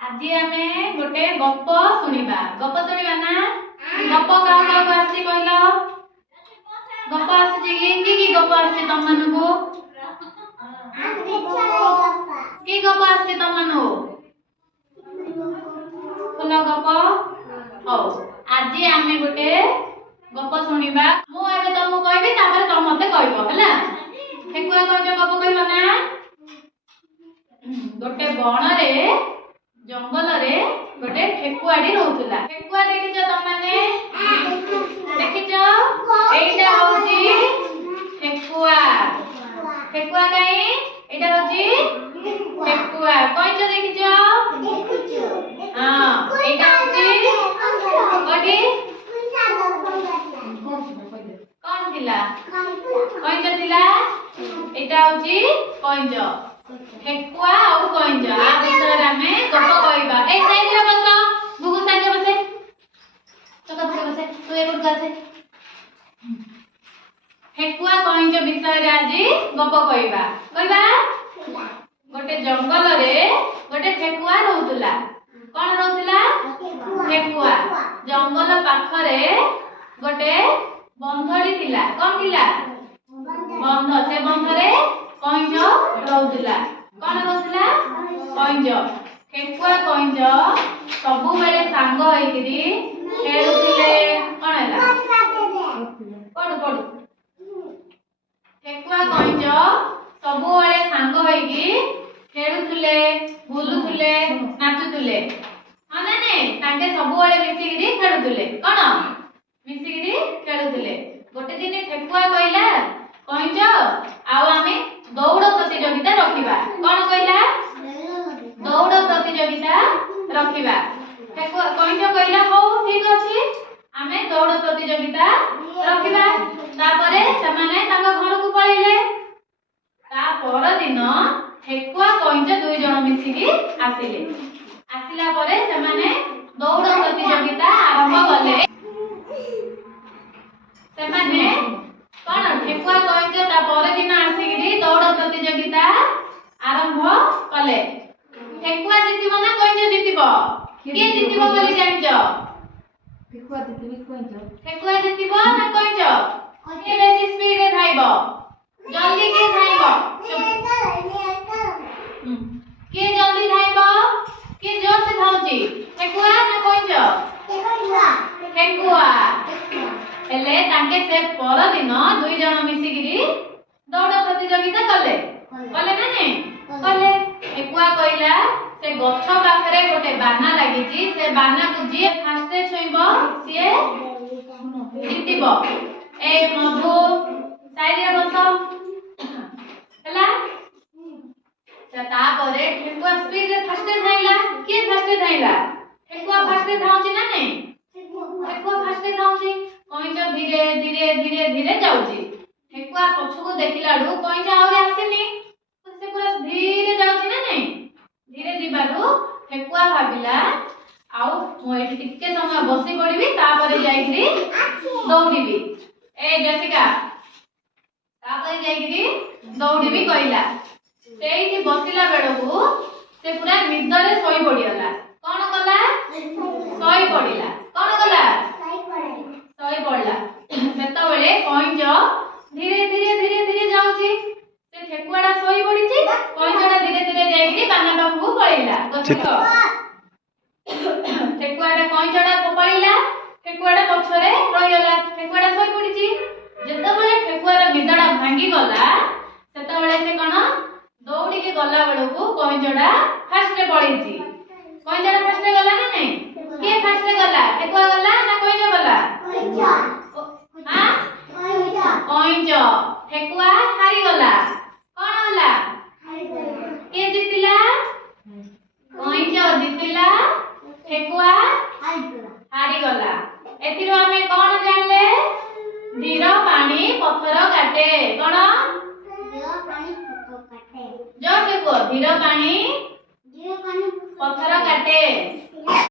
आज आमे गोटे गप शुणिबा ना गप का आसी कहलो गप आसी की गप आसी तुम मानू की गप आसी तुम मानू बोलो गप हो आज आमे गोटे गप शुणिबा मु एबे तुमको कहबी तापर तुम मते कहबो हला ठेकुआ कहजो गप कहबो ना गोटे बण रे जंगल रे गोटे ठेकुआडी रहउतला ठेकुआ देखिछ तुम माने देखिछ एइटा होची ठेकुआ ठेकुआ काई एइटा होची ठेकुआ कइछ देखिछ हां एइटा होची कोठी कोन थिला कइछ थिला एइटा होची कइछ ठेकुआ और कइछ आ विषय में गप कहबा ए साइड रे बस गुगु साइड रे बसे तो कब बसे तू एक उठ से ठेकुआ कइछ विषय रे आज गप कहबा गोटे जंगल रे गोटे ठेकुआ रहउतला कोन रहउतला ठेकुआ जंगल पाखरे गोटे बंधड़ी थिला कोन थिला बंध से बंध रे कइछ रहउतला कोन रहउतला कइछ ठेकुआ कइछ सबु बेले सांग होइकरी खेलुतिले कोन हैला पढु पढु ठेकुआ कइछ सबु बेले सांग होइकी खेलुतिले बुलुतिले नाचुतिले हां ने ताके सबु बेले मिसिकरी खेलुतिले कोन मिसिकरी खेलुतिले गोटे दिन ठेकुआ कइला कइछ आउ आमे दौड़ प्रतियोगिता रखिबा कोन कइला दौड़ प्रतियोगिता रखिबा ठेकुआ कइछ कइला हो ठीक अछि आमे दौड़ प्रतियोगिता रखिबा तापरे समाने ताका घर को पळिले ता पर दिन ठेकुआ कइछ दुई जण मिसिकी आसिले आसिला परे समाने दौड़ प्रतियोगिता आरंभ कले समाने कोन ठेकुआ कइछ ता पर दिन आसिकी दौड़ प्रतियोगिता आरंभ कले ठेकुआ जितिबो ना कइछ जितिबो के जितिबो बोली जानिछ ठेकुआ जितिबो कइछ ठेकुआ जितिबो ना कइछ के बेसी स्पीड रे धाइबो जल्दी के धाइबो के जल्दी धाइबो के जोर से धाउची ठेकुआ ना कइछ ठेकुआ हेले ताके से पर दिन दुई जण मिसिगिरी दौड़ प्रतियोगिता कले कले ना ने कले ठेकुआ कइला से गछ पाखरे गोटे बाना लागिची से बाना को जे फास्ट छुइबो से जितिबो ए मधु साइड रे बस हला ता परे ठेकुआ स्पीड रे फास्ट धाइला के फास्ट धाइला ठेकुआ फास्ट धाउची ना ने ठेकुआ फास्ट धाउची कइछ धीरे धीरे धीरे धीरे जाउची ठेकुआ पछको देखिलाडू कइछ आउरे आसीनी से पूरा धीरे जाउची ना ने धीरे जिबारू ठेकुआ भाबिला आउ मो एठी टिके समय बसी पड़िबी तापरे जाईकरी दौड़ीबी ए जसिका तापरे जाईकरी दौड़ीबी कइला सेठी बसिला बेडकू से पूरा निद रे सोई पडियला कोन कला सोई पडिला कोन कला सोई पडला सेता बेले कइछ धीरे धीरे धीरे धीरे जाउची से ठेकुआडा सोई पडिची कइछडा धीरे धीरे जाईकरी बाना बाबू पळिला गछको ठेकुआडा कइछडा पळिला ठेकुआडा पछरे रहिला ठेकुआडा सोई पडिची जेता बेले ठेकुआर निदडा भांगी गला सेता बेले से कोन दौड़ी के गला बेलकू कइछडा फास्ट पळिची कइछडा फास्ट गला ना नै के फास्ट गला ठेकुआ गला ना कइछ गला हां कइछ ठेकुआ हारी गला कोन होला के जितिला कइछ जितिला ठेकुआ हारी गला एथिरो हमें कोन जानले धीर पानी पत्थर काटे कोन धीर पानी पत्थर काटे जो से को धीर पानी पत्थर काटे